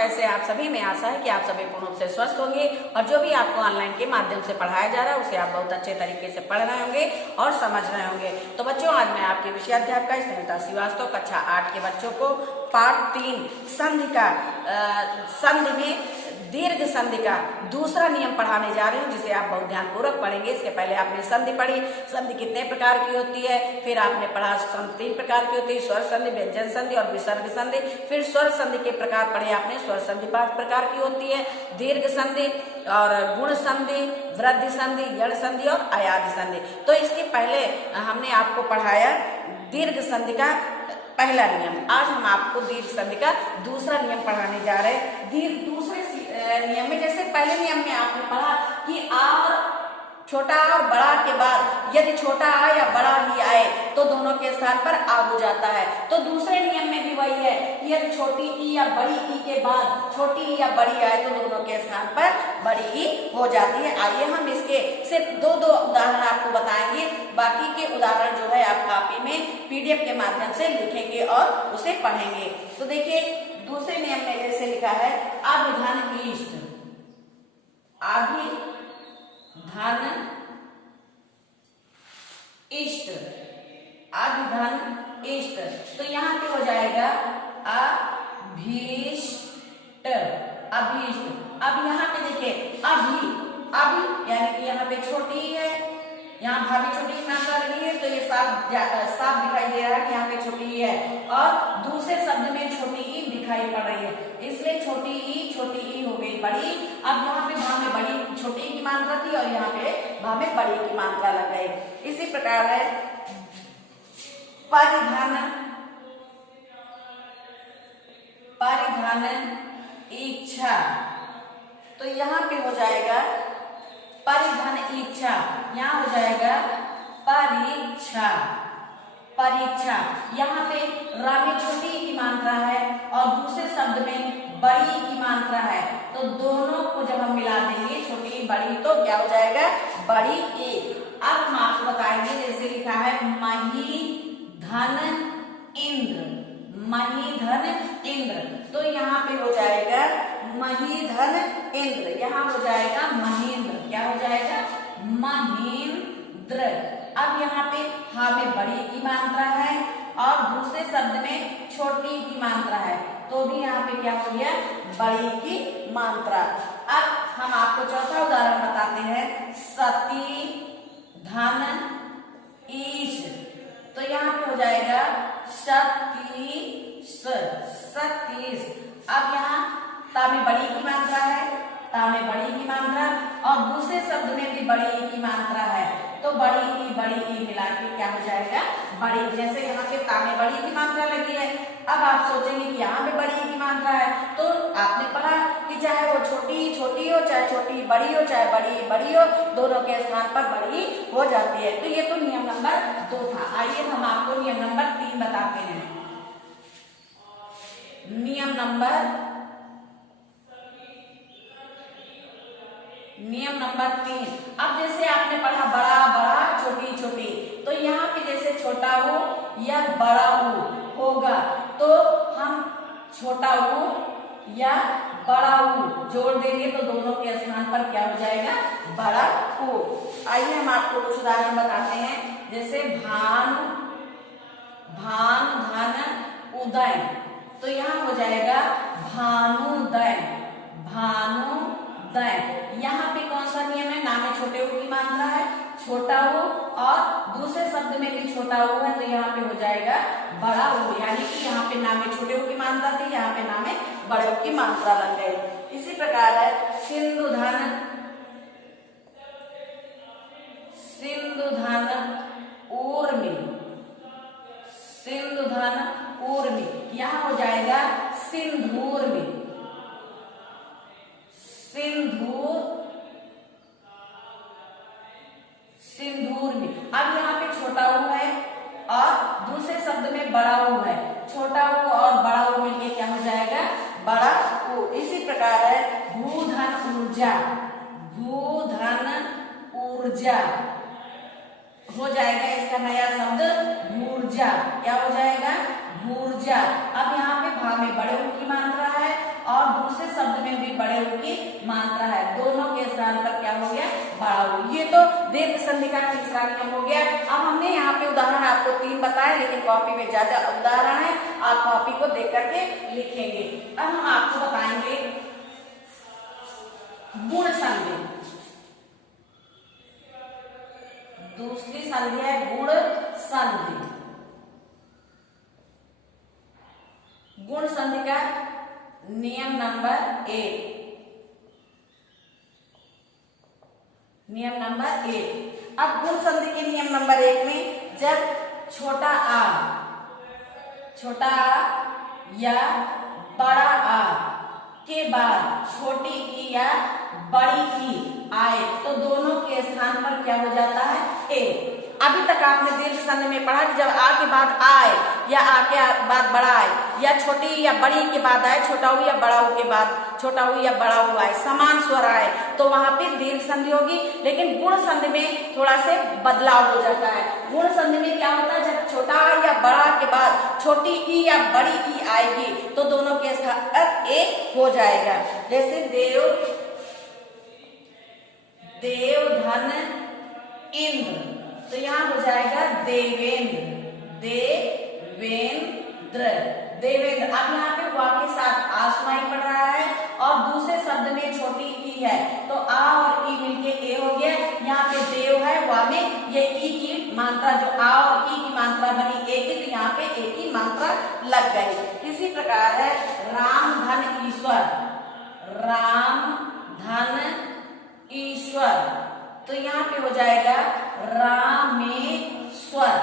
कैसे आप सभी, में आशा है कि आप सभी पूर्ण रूप से स्वस्थ होंगे और जो भी आपको ऑनलाइन के माध्यम से पढ़ाया जा रहा है उसे आप बहुत अच्छे तरीके से पढ़ रहे होंगे और समझ रहे होंगे। तो बच्चों, आज मैं आपके विषयाध्यापिका स्नेहलता श्रीवास्तव कक्षा 8 के बच्चों को पार्ट 3 संधि में दीर्घ संधि का दूसरा नियम पढ़ाने जा रहे हैं, जिसे आप बहुत ध्यानपूर्वक पढ़ेंगे। इसके पहले आपने संधि पढ़ी, संधि कितने प्रकार की होती है, फिर आपने पढ़ा संधि 3 प्रकार की होती है, स्वर संधि, व्यंजन संधि और विसर्ग संधि। फिर स्वर संधि के प्रकार पढ़े आपने, स्वर संधि 5 प्रकार की होती है, दीर्घ संधि और गुण संधि, वृद्धि संधि, यड़ संधि और अयाधि संधि। तो इसके पहले हमने आपको पढ़ाया दीर्घ संधि का पहला नियम। आज हम आपको दीर्घ संधि का दूसरा नियम पढ़ाने जा रहे हैं। दूसरे नियम में, जैसे पहले नियम में आपने पढ़ा कि आ और छोटा और बड़ा के बाद यदि छोटा आए या बड़ा ही आए तो दोनों के स्थान पर आ हो जाता है। तो दूसरे नियम में भी वही है कि यदि छोटी ई या बड़ी ई के बाद छोटी ई या बड़ी आए तो दोनों के स्थान पर बड़ी ई हो जाती है। आइए हम इसके सिर्फ दो उदाहरण आपको बताएंगे, बाकी के उदाहरण जो है आप कॉपी में पीडीएफ के माध्यम से लिखेंगे और उसे पढ़ेंगे। तो देखिए, दूसरे नियम में जैसे लिखा है अभिधान इष्ट, अभिधान इष्ट, अभिधान इष्ट। तो यहाँ पे हो जाएगा अभीष्ट, अभीष्ट। अब यहाँ पे देखिए अभी यानी कि यहाँ पे छोटी है, यहाँ भाभी छोटी मात्रा लगी है, तो ये साफ दिखाई दे रहा है कि यहाँ पे छोटी ई है और दूसरे शब्द में छोटी ई दिखाई पड़ रही है, इसलिए छोटी ई हो गई बड़ी। अब यहाँ पे भा में बड़ी छोटी की मात्रा थी और यहाँ पे भा में बड़ी की मात्रा लग गई। इसी प्रकार है परिधान इच्छा। तो यहाँ पे हो जाएगा परिधान इच्छा, यहाँ हो जाएगा परीक्षा, परीक्षा। यहाँ पे रा में छोटी की मात्रा है और दूसरे शब्द में बड़ी की मात्रा है, तो दोनों को जब हम मिला देंगे छोटी बड़ी तो क्या हो जाएगा, बड़ी ए। अब हम आपको बताएंगे, जैसे लिखा है महीधन इंद्र, महीधन इंद्र। तो यहाँ पे हो जाएगा महीधन इंद्र, यहाँ हो जाएगा महेंद्र, क्या हो जाएगा, महेंद्र। अब यहाँ पे हा में बड़ी की मात्रा है और दूसरे शब्द में छोटी की मात्रा है, तो भी यहाँ पे क्या हो गया, बड़ी की मात्रा। अब हम आपको चौथा उदाहरण बताते हैं, सती धन ईश। तो यहाँ पे हो जाएगा सतीश, सतीश। अब यहाँ ता में बड़ी की मात्रा है, ता में बड़ी की मात्रा और दूसरे शब्द में भी बड़ी की मात्रा है, तो बड़ी ई मिला के क्या हो जाएगा, बड़ी। जैसे यहाँ पे ता में बड़ी की मात्रा लगी है, अब आप सोचेंगे कि यहाँ पे बड़ी की मात्रा है, तो आपने पढ़ा कि चाहे वो छोटी छोटी हो, चाहे छोटी बड़ी हो, चाहे बड़ी बड़ी हो, दोनों के स्थान पर बड़ी हो जाती है। तो ये तो नियम नंबर 2 था। आइए हम आपको नियम नंबर 3 बताते हैं। नियम नंबर 3। अब जैसे आपने पढ़ा बड़ा बड़ा छोटी छोटी, तो यहाँ पे जैसे छोटा हो या बड़ा हो होगा, तो हम छोटा हो या बड़ा हो जोड़ देंगे तो दोनों के स्थान पर क्या हो जाएगा, बड़ा हो। आइए हम आपको कुछ उदाहरण बताते हैं, जैसे भान धन उदय। तो यहाँ हो जाएगा भानुदय, भानुदय। यहाँ पे कौन सा नियम है, नामे छोटे हो की मात्रा है, छोटा हो और दूसरे शब्द में भी छोटा हो है, तो यहाँ पे हो जाएगा बड़ा हो, यानी कि यहाँ पे नामे छोटे हो की मात्रा थी, यहाँ पे नामे बड़े हो की मात्रा लग गई। इसी प्रकार है सिंधुधन ऊर्मी, सिंधुधन ऊर्मी। यहाँ हो जाएगा सिंधूर्मी, सिंधूर्मी। अब यहाँ पे छोटा ऊ है और दूसरे शब्द में बड़ा ऊ है, छोटा ऊ और बड़ा ऊ मिलके क्या हो जाएगा, बड़ा ऊ। इसी प्रकार है भूधन ऊर्जा, भूधन ऊर्जा हो जाएगा, इसका नया शब्द भूर्जा, क्या हो जाएगा, भूर्जा। अब यहाँ पे भा में बड़े ऊ की मात्रा है और दूसरे बड़े ऊ की मात्रा है, दोनों के स्थान पर क्या हो गया, बड़ा ऊ। ये तो दीर्घ संधि का तीसरा नियम हो गया। अब हमने यहाँ पे उदाहरण आपको 3 बताए, लेकिन कॉपी में ज्यादा उदाहरण है, आप कॉपी को देख करके लिखेंगे। अब हम आपको बताएंगे गुण संधि। दूसरी संधि है गुण संधि। गुण संधि का नियम नंबर 1, नियम नंबर 1। अब गुण संधि के नियम नंबर 1 में जब छोटा आ या बड़ा आ के बाद छोटी ई या बड़ी ई आए तो दोनों के स्थान पर क्या हो जाता है, ए। अभी तक आपने दीर्घ संधि में पढ़ा कि जब आ के बाद आए या आ के बाद बड़ा आए या छोटी या बड़ी के बाद आए, छोटा ऊ या बड़ा ऊ के बाद छोटा ऊ या बड़ा ऊ आए, समान स्वर आए तो वहां पे दीर्घ संधि होगी। लेकिन गुण संधि में थोड़ा से बदलाव हो जाता है। गुण संधि में क्या होता है, जब छोटा या बड़ा के बाद छोटी ई या बड़ी ई आएगी तो दोनों के स्थान पर ए हो जाएगा। जैसे देव धन इंद्र, तो यहाँ हो जाएगा देवेंद्र, देवेंद्र। अब यहाँ पे वा के साथ आ सुनाई पड़ रहा है और दूसरे शब्द में छोटी ई है तो आ और ई मिलके ए हो गया। यहाँ पे देव है, वा में ये ई की मात्रा, जो आ और ई की मात्रा बनी ए की, तो यहाँ पे ए की मात्रा लग गई। इसी प्रकार है राम धन ईश्वर, राम धन ईश्वर, तो यहाँ पे हो जाएगा रामेश्वर,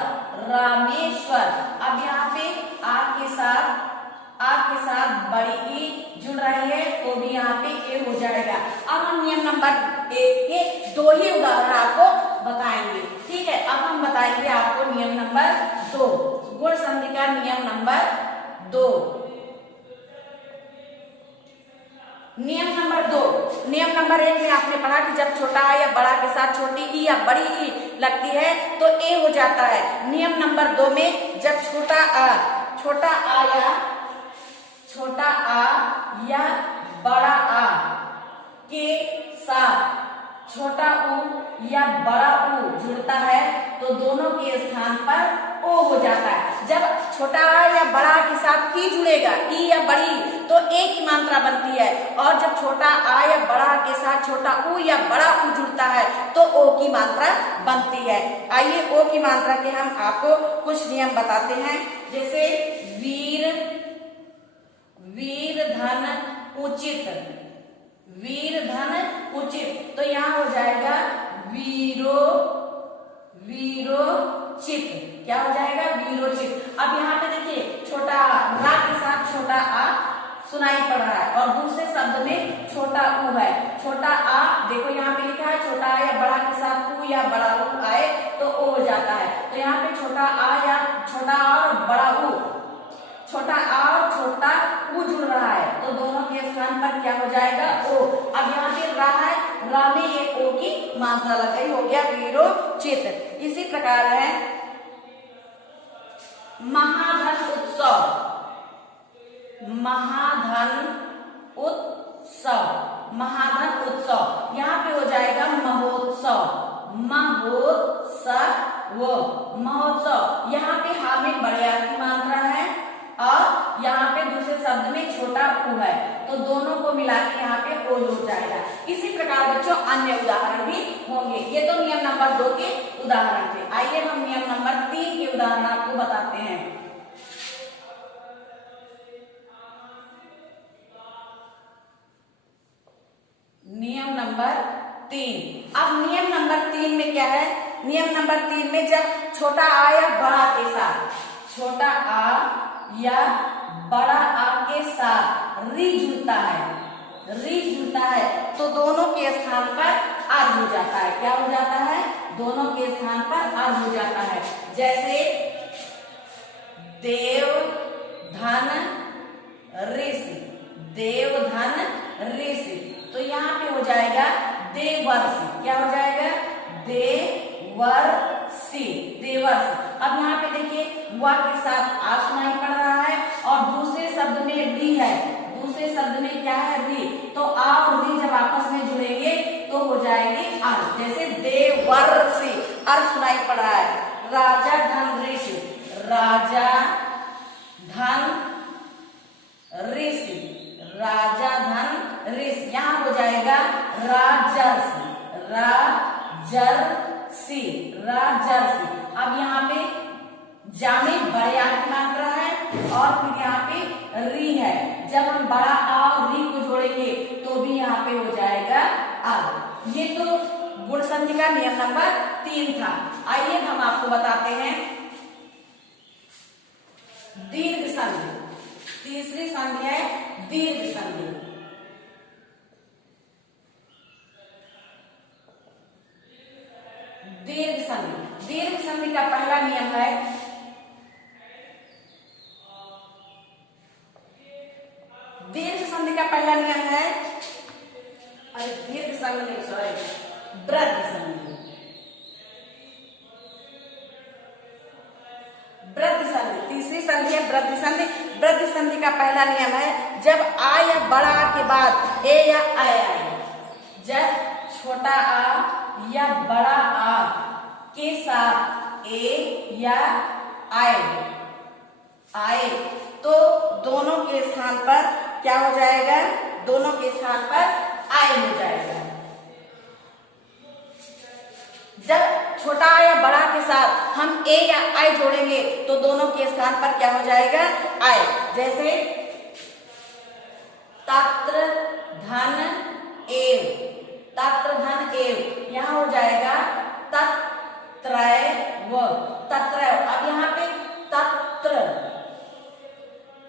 रामेश्वर। अब यहाँ पे आ के साथ बड़ी ई जुड़ रही है तो भी यहाँ पे ए हो जाएगा। अब हम नियम नंबर 1 के 2 ही उदाहरण आपको बताएंगे, ठीक है। अब हम बताएंगे आपको नियम नंबर 2, गुण संधि का नियम नंबर 2। नियम नंबर 2, नियम नंबर 1 में आपने पढ़ा कि जब छोटा आ या बड़ा के साथ छोटी ई या बड़ी ई लगती है तो ए हो जाता है। नियम नंबर 2 में जब छोटा आ या बड़ा आ के साथ छोटा ऊ या बड़ा ऊ जुड़ता है तो दोनों के स्थान पर ओ हो जाता है। जब छोटा आ या बड़ा के साथ ई जुड़ेगा, ई या बड़ी, तो ए की मात्रा बनती है, और जब छोटा आ या बड़ा के साथ छोटा ऊ या बड़ा ऊ जुड़ता है तो ओ की मात्रा बनती है। आइए ओ की मात्रा के हम आपको कुछ नियम बताते हैं। जैसे वीर धन उचित, वीर धन उचित, तो यहाँ हो जाएगा वीरोचित। क्या हो जाएगा, वीरोचित। अब यहाँ पे देखिए छोटा रा के साथ छोटा आ सुनाई पड़ रहा है और दूसरे शब्द में छोटा ऊ है। छोटा आ देखो यहाँ पे लिखा है छोटा आ या बड़ा के साथ ऊ या बड़ा ऊ आए तो ओ हो जाता है। तो यहाँ पे छोटा आ या छोटा आ और बड़ा ऊ, छोटा आ और छोटा ऊ जुड़ रहा है तो दोनों के स्थान पर क्या हो जाएगा, ओ। अब यहाँ पे रा है, रा में ये ओ की मात्रा लग गई, हो गया वीरोचित। इसी प्रकार है महाधन उत्सव, महाधन उत्सव, महाधन उत्सव, यहाँ पे हो जाएगा महोत्सव, महोत्सव। यहाँ पे हा में बड़े आ की मात्रा है और यहाँ पे दूसरे शब्द में छोटा ऊ है तो दोनों को मिला के यहाँ पे ओ हो जाएगा। इसी प्रकार बच्चों अन्य उदाहरण भी होंगे। ये तो नियम नंबर 2 के उदाहरण थे। आइए हम नियम नंबर 3 के उदाहरण आपको बताते हैं। नियम नंबर 3। अब नियम नंबर 3 में क्या है, नियम नंबर 3 में जब छोटा आ या बड़ा के साथ, छोटा आ या बड़ा आ के साथ री जुड़ता है तो दोनों के स्थान पर आर हो जाता है। क्या हो जाता है, दोनों के स्थान पर आर हो जाता है। जैसे देव धन ऋषि, देव धन ऋषि, तो यहाँ पे हो जाएगा देवर्षि। क्या हो जाएगा, देवर्षि, देवर्षि। अब यहाँ पे देखिए वा के साथ आ सुनाई पड़ रहा है और दूसरे शब्द में री है, दूसरे शब्द में क्या है, री, तो आ अर्थ सुनाई पड़ रहा है। राजा धन ऋषि, राजा धन ऋषि, राजा धन ऋषि, यहाँ हो जाएगा राजर्षि, राजर्षि, राजर्षि। अब यहाँ पे जा में बड़े आ की मात्रा है और फिर यहाँ पे री है। जब हम बड़ा आ और री को जोड़ेंगे तो भी यहाँ पे हो जाएगा अब। ये तो गुण संधि का नियम नंबर 3 था। आइए हम आपको बताते हैं दीर्घ संधि। तीसरी संधि है दीर्घ संधि। दीर्घ संधि, दीर्घ संधि का पहला नियम है दीर्घ संधि का पहला नियम है दीर्घ संधि वृद्धि संधि। वृद्धि संधि तीसरी संधि है वृद्धि संधि। वृद्धि संधि का पहला नियम है जब आ या बड़ा आ के बाद ए या आए आए, जब छोटा आ या बड़ा आ के साथ ए या आए आए तो दोनों के स्थान पर क्या हो जाएगा, दोनों के स्थान पर आए हो जाएगा। जब छोटा आ या बड़ा के साथ हम ए या आई जोड़ेंगे तो दोनों के स्थान पर क्या हो जाएगा, आए। जैसे तत्र धन एव, तत्र धन एव, यहाँ हो जाएगा तत्रैव, तत्रैव। अब यहाँ पे तत्र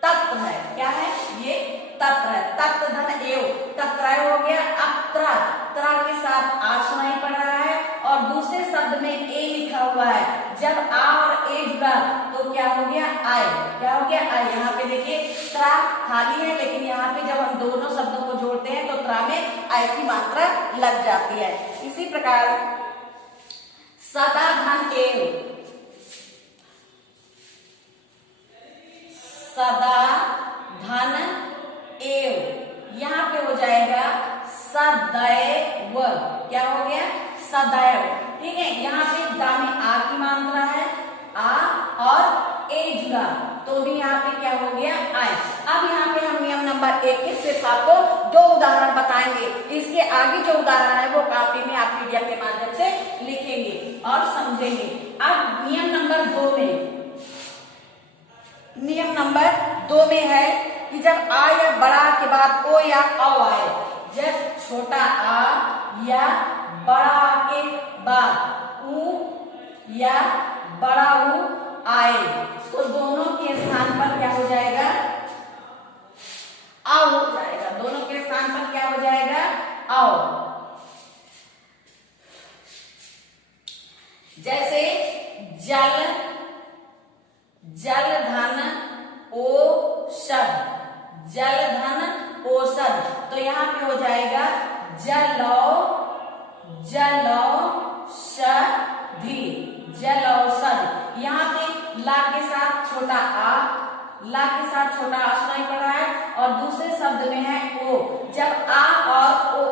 तत्व है, क्या है ये तत्र है, तत्र धन एव, तत्रैव हो गया। अब त्रा, त्रा के साथ आ सुनाई पड़ रहा है और दूसरे शब्द में ए लिखा हुआ है। जब आ और ए जुड़ा तो क्या हो गया, आए। क्या हो गया, आए। यहाँ पे देखिए त्रा खाली है लेकिन यहाँ पे जब हम दोनों शब्दों को जोड़ते हैं तो त्रा में आए की मात्रा लग जाती है। इसी प्रकार सदा धन एव, सदा धन एव, यहाँ पे हो जाएगा सदैव। क्या हो गया, सदैव। ठीक है, यहाँ पे दा में आ की मात्रा है, आ और ए जुड़ा तो भी यहाँ पे क्या हो गया, आए। अब यहाँ पे हम नियम नंबर 21 सिर्फ आपको 2 उदाहरण बताएंगे। इसके आगे जो उदाहरण है वो कॉपी में आप पीडीएफ के माध्यम से लिखेंगे और समझेंगे। अब नियम नंबर 2 में, नियम नंबर 2 में है कि जब आ या बड़ा के बाद ओ या औ आए, जब छोटा आ या बड़ा के बाद ऊ या बड़ा ऊ आए तो दोनों के स्थान पर क्या हो जाएगा, आओ हो जाएगा। दोनों के स्थान पर क्या हो जाएगा, आओ। जैसे जल, जल धन औषध, जल धन औषध तो यहाँ पे हो जाएगा जलौषधि, जलौषधि। यहाँ पे ला के साथ छोटा आ, ला के साथ छोटा आ सुनाई पड़ रहा है और दूसरे शब्द में है ओ। जब आ और ओ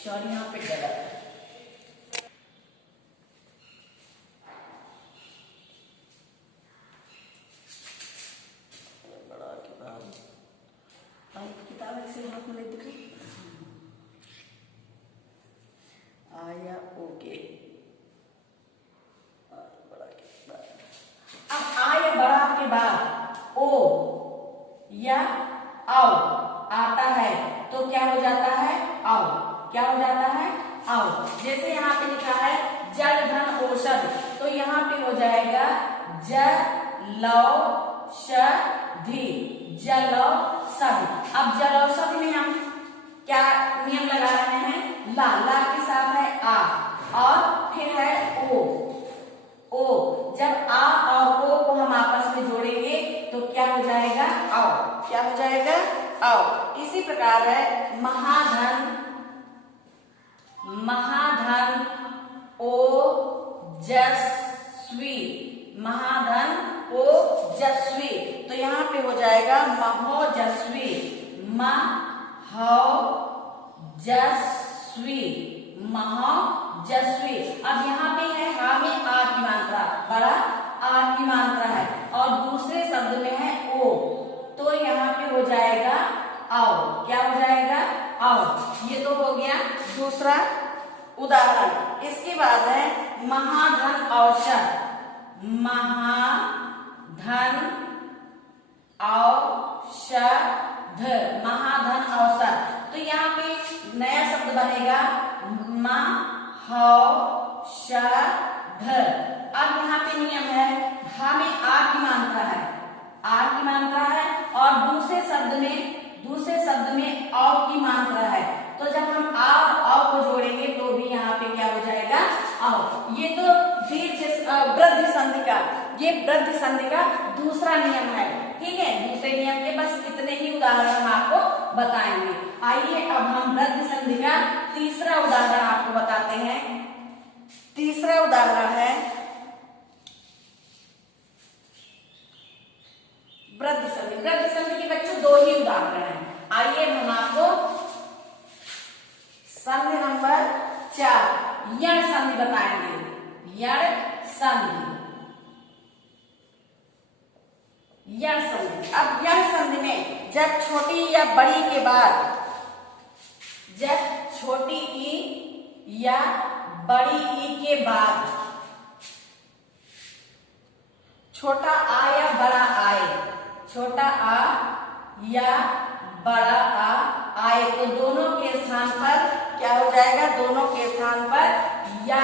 सॉरी यहाँ पे गलत है, बड़ा किताब किताब ऐसे हाथ में ले दिखे आया, ओके। बड़ा किताब, अब आ या बड़ा के बाद ओ या आओ आता है तो क्या हो जाता है, आओ। क्या हो जाता है, आओ। जैसे यहाँ पे लिखा है जल धन औषध तो यहाँ पे हो जाएगा जलौषधि, जलौषधि। अब जलौषधि में हम क्या नियम लगा रहे हैं, ला, ला के साथ है आ और फिर है ओ, ओ। जब आ और ओ को हम आपस में जोड़ेंगे तो क्या हो जाएगा, आओ। क्या हो जाएगा, आओ। इसी प्रकार है महाधन महाधन ओजस्वी, महाधन ओजस्वी। तो यहाँ पे हो जाएगा महोजस्वी, महोजस्वी, महोजस्वी। अब यहाँ पे है हा में आ की मात्रा, बड़ा आ की मात्रा है और दूसरे शब्द में है ओ, तो यहाँ पे हो जाएगा आओ। क्या हो जाएगा? आओ। ये तो हो गया दूसरा उदाहरण। इसके बाद है महाधन औषध, महाधन औषध, महाधन औषध। तो यहाँ पे नया शब्द बनेगा महौषध। अब यहाँ पे नियम है, भा में आ की मात्रा है, आ की मात्रा है और दूसरे शब्द में औ की मात्रा है। तो जब हम आ और औ को जोड़ेंगे तो भी यहाँ पे क्या हो जाएगा? आओ। ये तो दीर्घ वृद्धि संधि का, ये वृद्धि संधि का दूसरा नियम है। ठीक है, दूसरे नियम के बस इतने ही उदाहरण हम आपको बताएंगे। आइए अब हम वृद्धि संधि का तीसरा उदाहरण आपको बताते हैं। तीसरा उदाहरण है वृद्धि संधि। वृद्धि संधि के बच्चों दो ही उदाहरण हैं। आइए हम आपको संधि नंबर 4 यण संधि बताएंगे। यण संधि, यण संधि। अब यण संधि में जब छोटी या बड़ी के बाद, जब छोटी ई या बड़ी ई के बाद छोटा आ या बड़ा आए, छोटा आ या बड़ा आ आए तो दोनों के स्थान पर क्या हो जाएगा? दोनों के स्थान पर या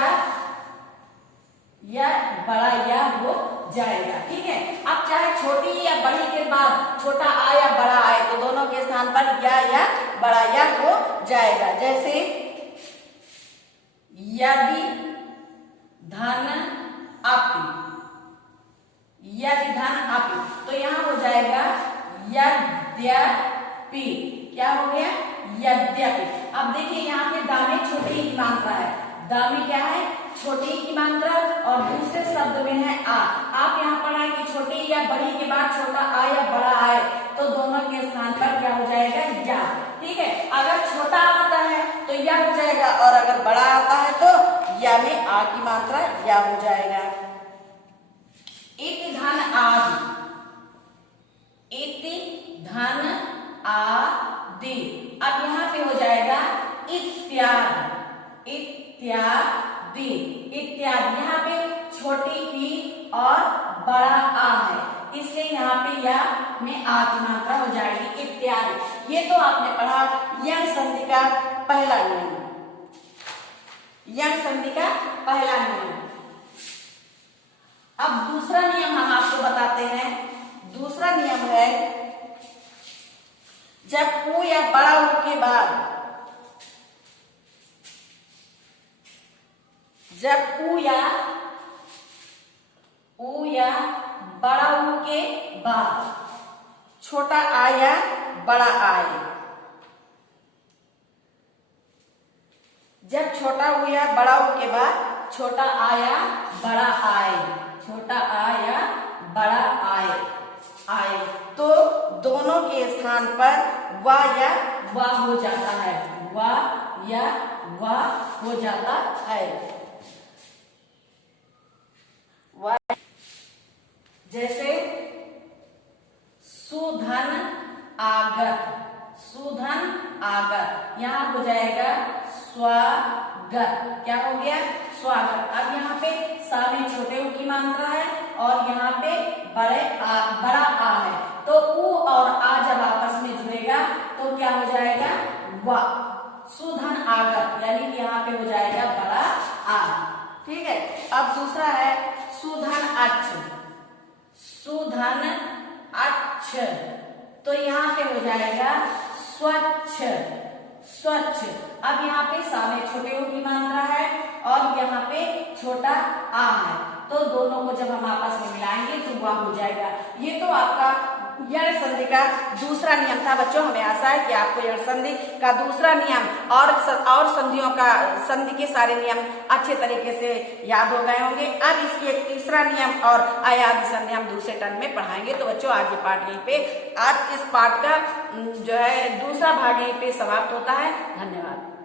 बड़ा या हो जाएगा। ठीक है, अब चाहे छोटी या बड़ी के बाद छोटा आ या बड़ा आए तो दोनों के स्थान पर या बड़ा या हो जाएगा। जैसे यदि धन अपि, यदि धन अपि, तो यहाँ हो जाएगा यद्यपि। क्या हो गया? यद्यपि। अब देखिए यहाँ पे दा में छोटी की मात्रा है, दा में क्या है? छोटी की मात्रा और दूसरे शब्द में है आ। आप यहाँ पढ़ाएं कि छोटी या बड़ी के बाद छोटा आ या बड़ा आए तो दोनों के स्थान पर क्या हो जाएगा? या। ठीक है, अगर छोटा आता है तो या हो जाएगा और अगर बड़ा आता है तो या में आ की मात्रा या हो जाएगा। इति धन आदि, इति धन आदि। अब यहाँ पे हो जाएगा इत्यादि, इत्यादि, इत्यादि। यहाँ पे छोटी ई और बड़ा आ है, इसलिए यहाँ पे या में आ की मात्रा हो जाएगी इत्यादि। ये तो आपने पढ़ा यण संधि का पहला नियम, यण संधि का पहला नियम। अब दूसरा नियम हम आपको बताते हैं। दूसरा नियम है जब ऊ या बड़ा ऊ के बाद, जब ऊ या बड़ा ऊ के बाद छोटा आ या बड़ा आए, जब छोटा ऊ या बड़ा ऊ के बाद छोटा आ या बड़ा आए, छोटा आ या बड़ा आए तो दोनों के स्थान पर वा या वा हो जाता है, वा या वा हो जाता है। वा जैसे सुधन आगत, सुधन आगत, यहाँ हो जाएगा स्वागत। क्या हो गया? स्वागत। अब यहाँ पे सा में छोटे ऊ की मात्रा है और यहाँ पे बड़ा आ है, तो ऊ और आ जब आपस में जुड़ेगा तो क्या हो जाएगा? वा। सुधन आगत, यानी कि यहाँ पे हो जाएगा बड़ा आ। ठीक है, अब दूसरा है सुधन अच्छ, सुधन अच्छ, तो यहाँ पे हो जाएगा स्वच्छ, स्वच्छ। अब यहाँ पे सा में छोटे ऊ की मात्रा है और यहाँ पे छोटा आ है, तो दोनों को जब हम आपस में मिलाएंगे तो वह हो जाएगा। ये तो आपका यण संधि का दूसरा नियम था। बच्चों हमें आशा है कि आपको यण संधि का दूसरा नियम और संधियों का संधि के सारे नियम अच्छे तरीके से याद हो गए होंगे। अब इसके एक तीसरा नियम और अयादि संधि हम दूसरे टर्म में पढ़ाएंगे। तो बच्चों आज ये पाठ यहीं पे, आज इस पाठ का जो है दूसरा भाग यहीं पे समाप्त होता है। धन्यवाद।